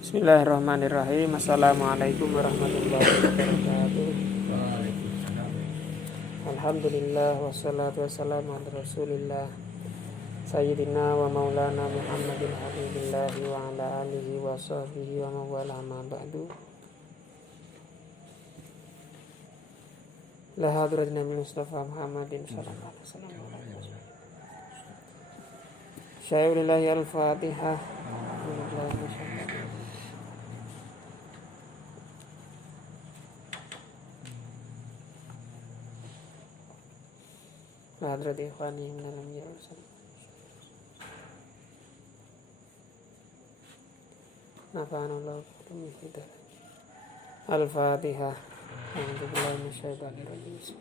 Bismillahirrahmanirrahim. Assalamualaikum warahmatullahi wabarakatuh. Alhamdulillah wassalatu wassalamu ala Rasulillah Sayyidina wa maulana Muhammadin habibillah wa ala alihi wa sahbihi wa mawala ma ba'du. La hadratina min Mustafa Muhammadin sallallahu alaihi wasallam. Syai'ulillahi al-Fatihah. La hadrati ikhwani min al-anbiya wal mursalin. Nafa'ana Allah bi hidayah. Al-Fatihah. A'udzu billahi minasyaitonir rajim.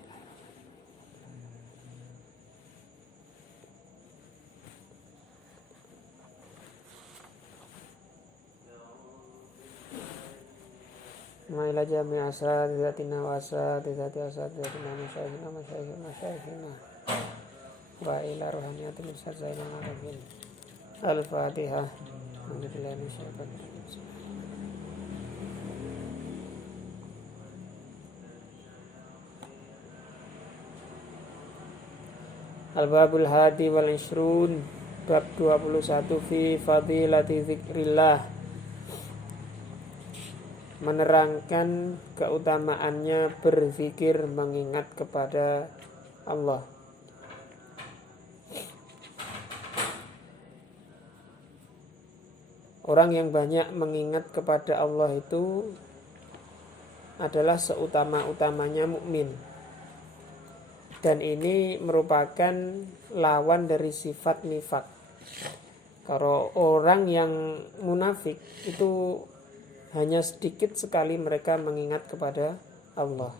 Ma'ila jami' asatidatina wa asatidatina masyayikhina wa ila ruhaniyatil sarzaina marahil. Al-Fatihah. Alhamdulillah minasyaitonir rajim. Al-Babul Hadi wal Ishrun, bab 21 fi fadilati zikrillah, menerangkan keutamaannya berzikir mengingat kepada Allah. Orang yang banyak mengingat kepada Allah itu adalah seutama-utamanya mukmin. Dan ini merupakan lawan dari sifat nifak. Kalau orang yang munafik itu hanya sedikit sekali mereka mengingat kepada Allah,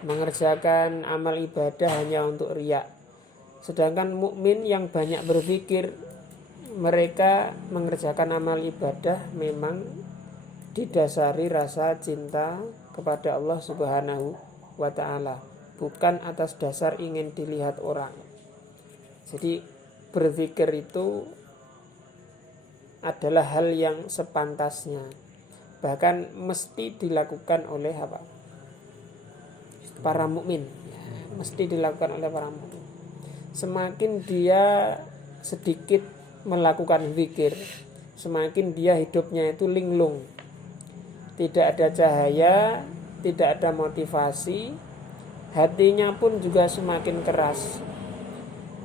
mengerjakan amal ibadah hanya untuk riya. Sedangkan mukmin yang banyak berzikir, mereka mengerjakan amal ibadah memang didasari rasa cinta kepada Allah Subhanahu wa ta'ala, bukan atas dasar ingin dilihat orang. Jadi berzikir itu adalah hal yang sepantasnya, bahkan mesti dilakukan oleh apa? Para mukmin. Mesti dilakukan oleh para mukmin. Semakin dia sedikit melakukan zikir, semakin dia hidupnya itu linglung, tidak ada cahaya, tidak ada motivasi, hatinya pun juga semakin keras,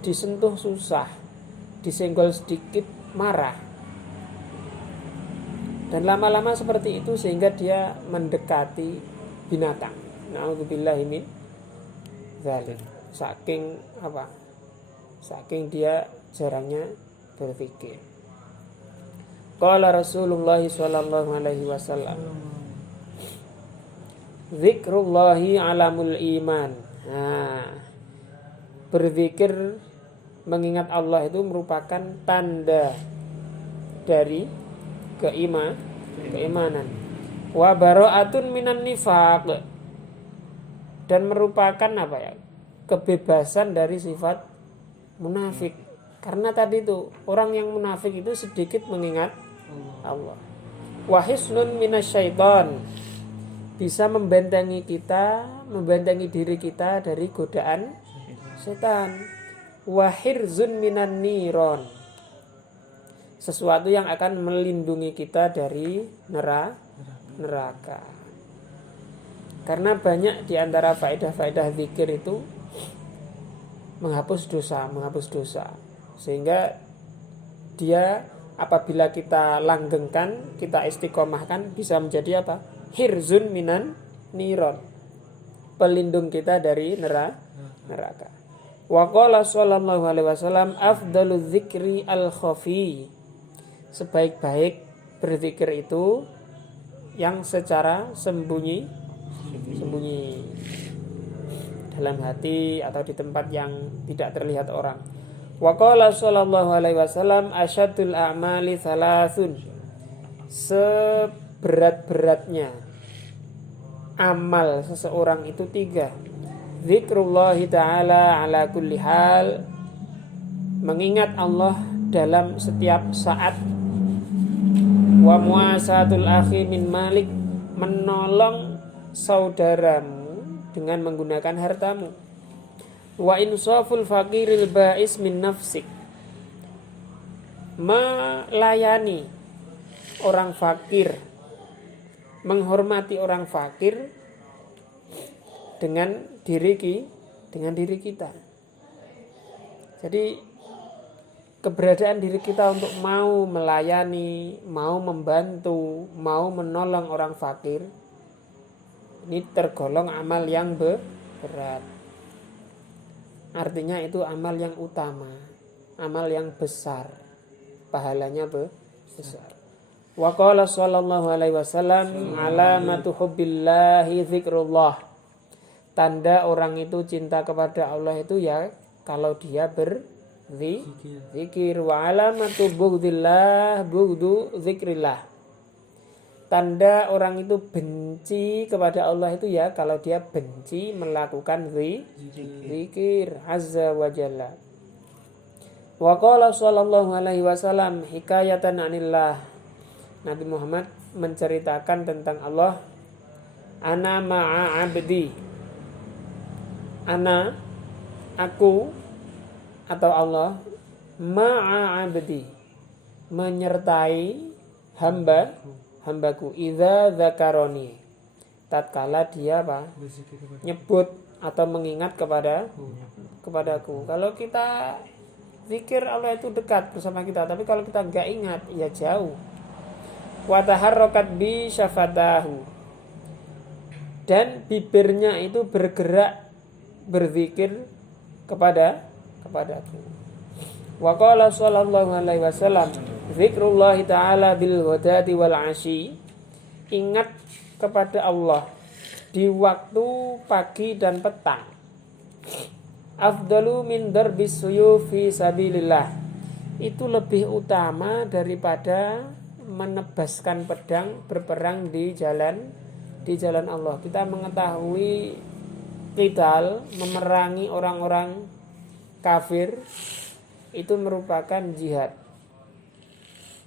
disentuh susah, disenggol sedikit marah. Dan lama-lama seperti itu sehingga dia mendekati binatang. Na'udzubillahi min dzalik. Saking apa? Saking dia jarangnya berpikir. Qala Rasulullah sallallahu alaihi wasallam, zikrullahi alamul iman. Berzikir mengingat Allah itu merupakan tanda dari keimanan. Wa bara'atun minan nifaq, dan merupakan apa ya? Kebebasan dari sifat munafik. Karena tadi itu orang yang munafik itu sedikit mengingat Allah. Wa hisnun minasyaiton, bisa membentengi kita, membentengi diri kita dari godaan setan. Wa hirzun minan niron, sesuatu yang akan melindungi kita dari neraka. Karena banyak di antara faedah-faedah zikir itu menghapus dosa. Sehingga dia apabila kita langgengkan, kita istiqomahkan, bisa menjadi apa? Hirzun minan niron, pelindung kita dari neraka. Wa qala sallallahu alaihi wasallam, afdalu dzikri al-khafi, sebaik-baik berzikir itu yang secara sembunyi dalam hati atau di tempat yang tidak terlihat orang. Wa qala sallallahu alaihi wasallam, asyadul a'mali thalathun, seberat-beratnya amal seseorang itu 3. Zikrullahi ta'ala ala kulli hal, mengingat Allah dalam setiap saat. Wa muasatul akhi min malik, menolong saudaramu dengan menggunakan hartamu. Wa insaful faqiril ba'is min nafsik, melayani orang fakir, menghormati orang fakir dengan diri kita. Jadi keberadaan diri kita untuk mau melayani, mau membantu, mau menolong orang fakir, ini tergolong amal yang berat. Artinya itu amal yang utama, amal yang besar, pahalanya besar. Wa qala sallallahu alaihi wasallam, alamatu hubbillahi dzikrullah. Tanda orang itu cinta kepada Allah itu ya kalau dia berzikir. Wa alamatu bughdillah bughdu dzikrillah. Tanda orang itu benci kepada Allah itu ya kalau dia benci melakukan zikir azza wa jalla. Wa qala sallallahu alaihi wasallam hikayatan anillah. Nabi Muhammad menceritakan tentang Allah, ana ma'a abdi. Ana, aku atau Allah, ma'a abdi, menyertai hambaku, idza dzakaroni, tatkala dia nyebut atau mengingat kepadaku. Kalau kita zikir, Allah itu dekat bersama kita, tapi kalau kita enggak ingat, ya jauh. Wa taharrakat bi syafatahu, dan bibirnya itu bergerak berzikir kepadaku. Wa qala sallallahu alaihi wasallam, zikrullah ta'ala bil ghadati wal 'asyi, ingat kepada Allah di waktu pagi dan petang. Afdalu min darbis suyuf fi sabilillah, itu lebih utama daripada menebaskan pedang berperang di jalan Allah. Kita mengetahui qital, memerangi orang-orang kafir itu merupakan jihad,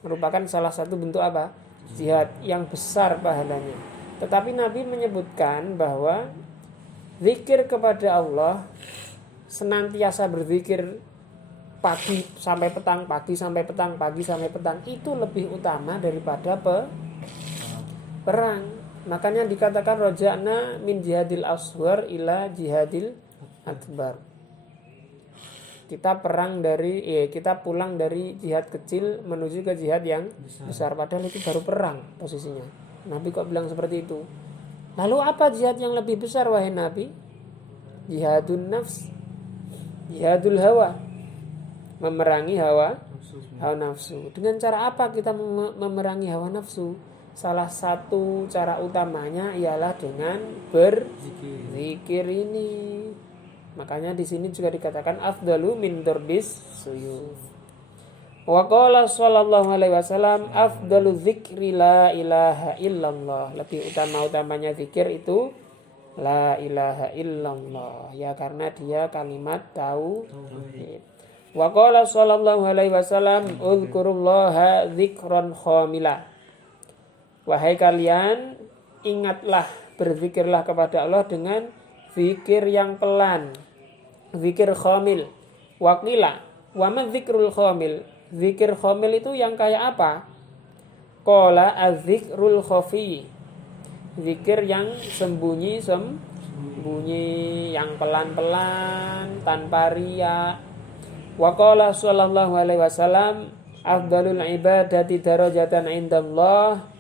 merupakan salah satu bentuk jihad yang besar pahalanya. Tetapi Nabi menyebutkan bahwa zikir kepada Allah, senantiasa berzikir pagi sampai petang, pagi sampai petang, pagi sampai petang, itu lebih utama daripada perang. Makanya dikatakan roja'na min jihadil asghar ila jihadil akbar. Kita pulang dari jihad kecil menuju ke jihad yang besar. Padahal itu baru perang posisinya. Nabi kok bilang seperti itu? Lalu apa jihad yang lebih besar wahai Nabi? Jihadun nafs, jihadul hawa, memerangi hawa nafsu. Dengan cara apa kita memerangi hawa nafsu? Salah satu cara utamanya ialah dengan berzikir ini. Makanya di sini juga dikatakan afdalu min darbis suyuf. Wa qala sallallahu alaihi wasallam, afdalu dzikri la ilaha illallah. Lebih utama-utamanya zikir itu la ilaha illallah, ya karena dia kalimat tauhid. Wa qala sallallahu alaihi wasallam, uzkurullaha dzikran khamila. Wahai kalian, ingatlah, berzikirlah kepada Allah dengan zikir yang pelan, zikir khamil. Waqila, wa ma dzikrul khamil? Zikir khamil itu yang kayak apa? Qala az-zikrul khafi, zikir yang sembunyi, yang pelan-pelan, tanpa riya. Wa qala sallallahu alaihi wasallam, afdalul ibadati darajatan indallah,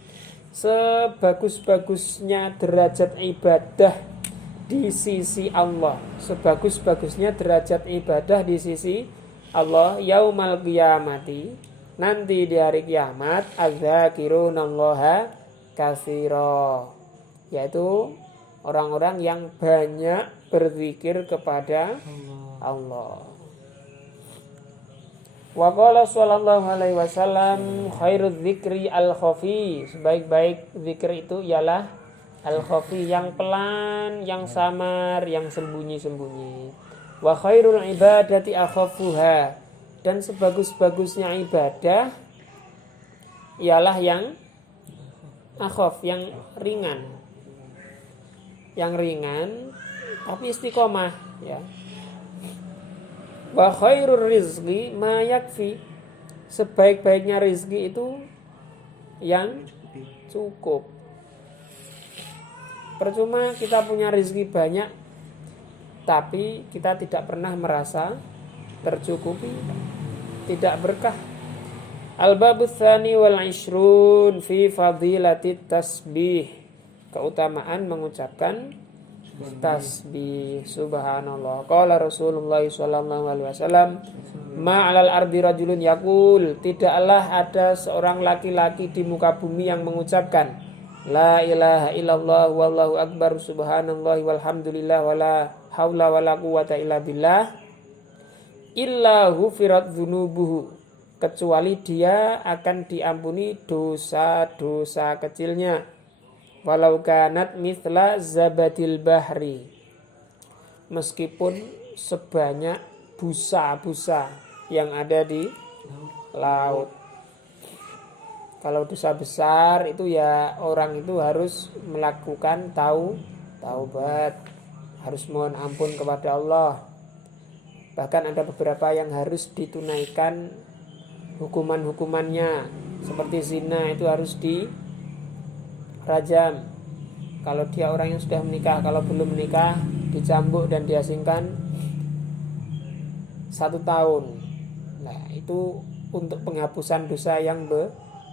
sebagus-bagusnya derajat ibadah di sisi Allah, sebagus-bagusnya derajat ibadah di sisi Allah yaumal qiyamati, nanti di hari kiamat, az-zakirunallaha katsira, yaitu orang-orang yang banyak berzikir kepada Allah. Wa qala sallallahu alaihi wasallam, khairudz dzikri al-khafi, sebaik-baik zikir itu ialah al-khafi, yang pelan, yang samar, yang sembunyi-sembunyi. Wa khairul ibadati akhafuha, dan sebagus-bagusnya ibadah ialah yang akhaf, yang ringan. Yang ringan tapi istiqomah ya. Wa khairur rizqi ma yakfi. Sebaik-baiknya rizki itu yang cukup. Percuma kita punya rizki banyak tapi kita tidak pernah merasa tercukupi, tidak berkah. Al-babus tsani wal 'ishrun fi fadilatit tasbih. Keutamaan mengucapkan tasbih. Subhanallah. Qala Rasulullah sallallahu alaihi wasallam, ma 'alal ardi rajulun yaqul, tidaklah ada seorang laki-laki di muka bumi yang mengucapkan la ilaha illallah wallahu akbar subhanallah walhamdulillah wala haula wala quwata illa billah illa hufirat dzunubuhu, kecuali dia akan diampuni dosa-dosa kecilnya. Walau kanat mithla zabadil bahri, meskipun sebanyak busa-busa yang ada di laut. Kalau dosa besar itu ya orang itu harus melakukan taubat, harus mohon ampun kepada Allah. Bahkan ada beberapa yang harus ditunaikan hukuman-hukumannya, seperti zina itu harus dirajam. Kalau dia orang yang sudah menikah, kalau belum menikah dicambuk dan diasingkan 1 tahun. Nah itu untuk penghapusan dosa yang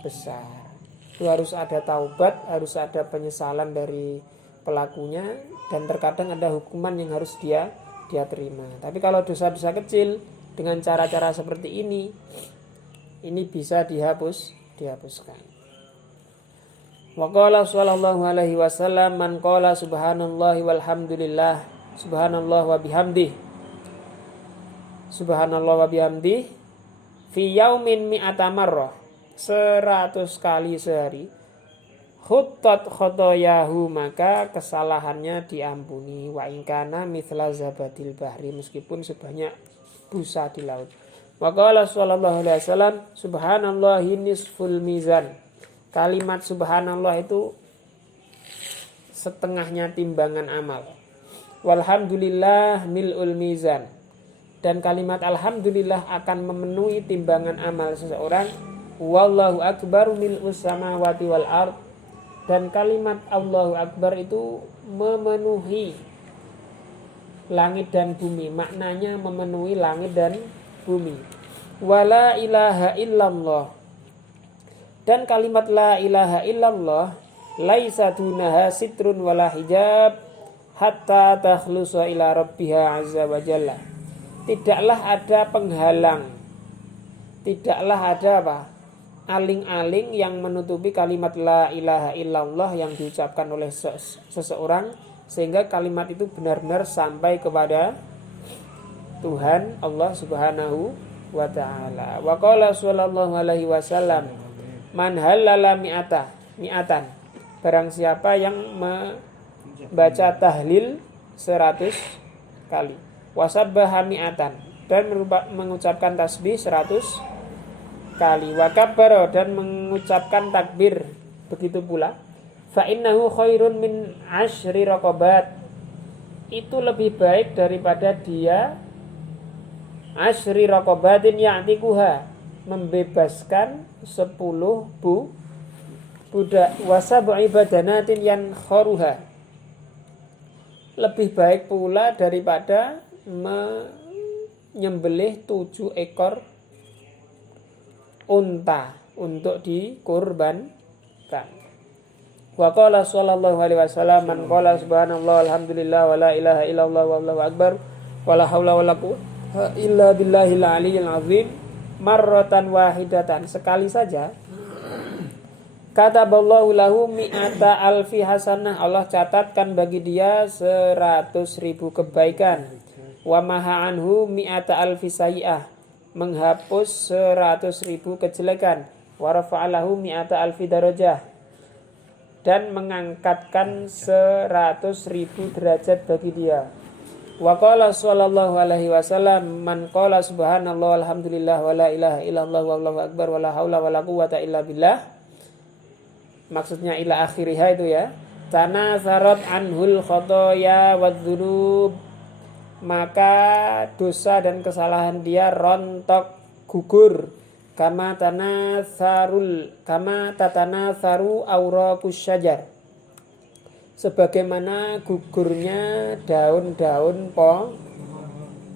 besar. Itu harus ada taubat, harus ada penyesalan dari pelakunya, dan terkadang ada hukuman yang harus dia terima. Tapi kalau dosa-dosa kecil dengan cara-cara seperti ini bisa dihapuskan. Wa qala sallallahu alaihi wasallam, man qala subhanallahi walhamdulillah subhanallah wa bihamdih subhanallah wa bihamdih fi yaumin mi'ata marrah, 100 kali sehari, khuttat khotoyahu, maka kesalahannya diampuni, wa ingkana mithla zabadil bahri, meskipun sebanyak busa di laut. Wa qala sallallahu alaihi wasallam, subhanallahi nisful mizan, kalimat subhanallah itu setengahnya timbangan amal. Walhamdulillah mil'ul mizan, dan kalimat alhamdulillah akan memenuhi timbangan amal seseorang. Wallahu akbar mil'us samawati wal ard, dan kalimat Allahu akbar itu memenuhi langit dan bumi, maknanya memenuhi langit dan bumi. Wala ilaha illallah, dan kalimat la ilaha illallah laisa dunaha sitrun wala hijab hatta takhlusa ila rabbiha azza wa jalla. Tidaklah ada penghalang, tidaklah ada aling-aling yang menutupi kalimat la ilaha illallah yang diucapkan oleh seseorang, sehingga kalimat itu benar-benar sampai kepada Tuhan Allah Subhanahu wa ta'ala. Wa qala sallallahu alaihi wasallam, man halala mi'atan, barang siapa yang membaca tahlil 100 kali, wasabbaha mi'atan, dan mengucapkan tasbih 100 kali, wa kabbara, dan mengucapkan takbir begitu pula, fa innahu khairun min 10 raqabat, itu lebih baik daripada dia 10 raqabatin ya'tikuha, membebaskan 10 budak, wa sab'i badanatin yankharuha, lebih baik pula daripada menyembelih 7 ekor unta untuk dikurbankan. Wa qala sallallahu alaihi wasallam, man qala subhanallah alhamdulillah wa la ilaha illallah wallahu akbar wa la haula wa la quwwata illa billahil aliyyil azim marratan wahidatan, sekali saja, kataballahu lahu mi'ata alfi hasanah, Allah catatkan bagi dia 100.000 kebaikan. Wa maha anhu mi'ata alfi sayyi'ah, menghapus 100.000 kejelekan. Wa rafa'alahu mi'ata alfi darajah, dan mengangkatkan 100.000 derajat bagi dia. Wa qala sallallahu alaihi wasallam, man qala subhanallah alhamdulillah wa la ilaha illallah wallahu akbar wa la haula wa la quwwata illa billah maksudnya ila akhiriha itu ya. Tanatharat anhul khotoya wadzunub, maka dosa dan kesalahan dia rontok gugur, kama tatanatharu auraqus syajar, sebagaimana gugurnya daun-daun pohon.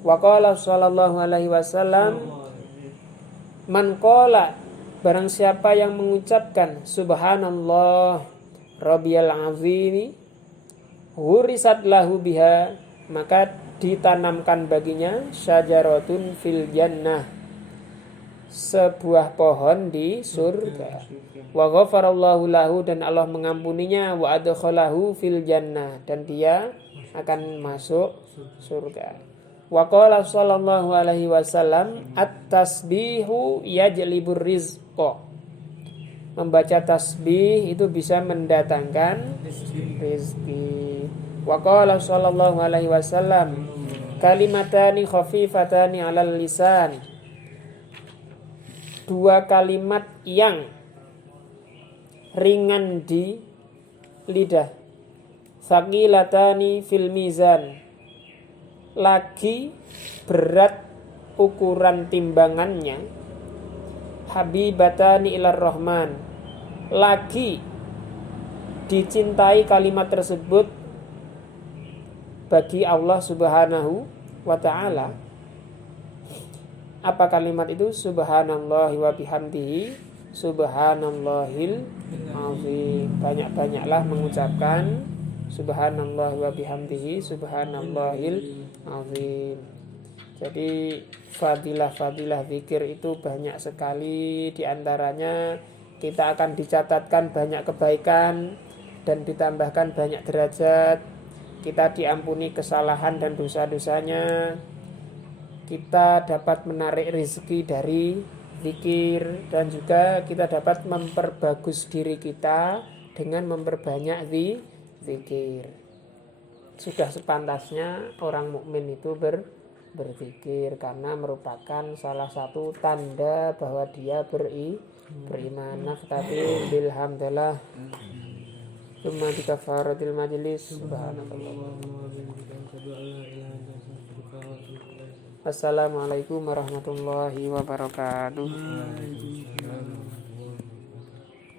Wa qala sallallahu alaihi wasallam, man qala, barang siapa yang mengucapkan subhanallah rabbiyal azim, hurisat lahu biha, maka ditanamkan baginya syajaratun fil jannah, sebuah pohon di surga. Wa ghafarallahu lahu, dan Allah mengampuninya. Wa adkhalahu fil jannah, dan dia akan masuk surga. Wa qala sallallahu alaihi wasallam, at-tasbihu yajlibur rizqa, membaca tasbih itu bisa mendatangkan rezeki. Wa qala sallallahu alaihi wasallam, kalimatani khafifatani 'alal lisan, dua kalimat yang ringan di lidah, tsaqilatani fil mizan, lagi berat ukuran timbangannya, habibatani ilar rahman, lagi dicintai kalimat tersebut bagi Allah Subhanahu wa ta'ala. Apa kalimat itu? Subhanallahi wa bihamdihi subhanallahil azim. Banyak-banyaklah mengucapkan subhanallah wa bihamdihi subhanallahil azim. Jadi fadilah-fadilah zikir itu banyak sekali. Di antaranya kita akan dicatatkan banyak kebaikan dan ditambahkan banyak derajat. Kita diampuni kesalahan dan dosa-dosanya. Kita dapat menarik rezeki dari zikir, dan juga kita dapat memperbagus diri kita dengan memperbanyak zikir. Sudah sepantasnya orang mukmin itu berzikir, karena merupakan salah satu tanda bahwa dia beriman. Naktafi bilhamdulillah summa bi kafaratil majlis. Subhanallah. Assalamualaikum warahmatullahi wabarakatuh.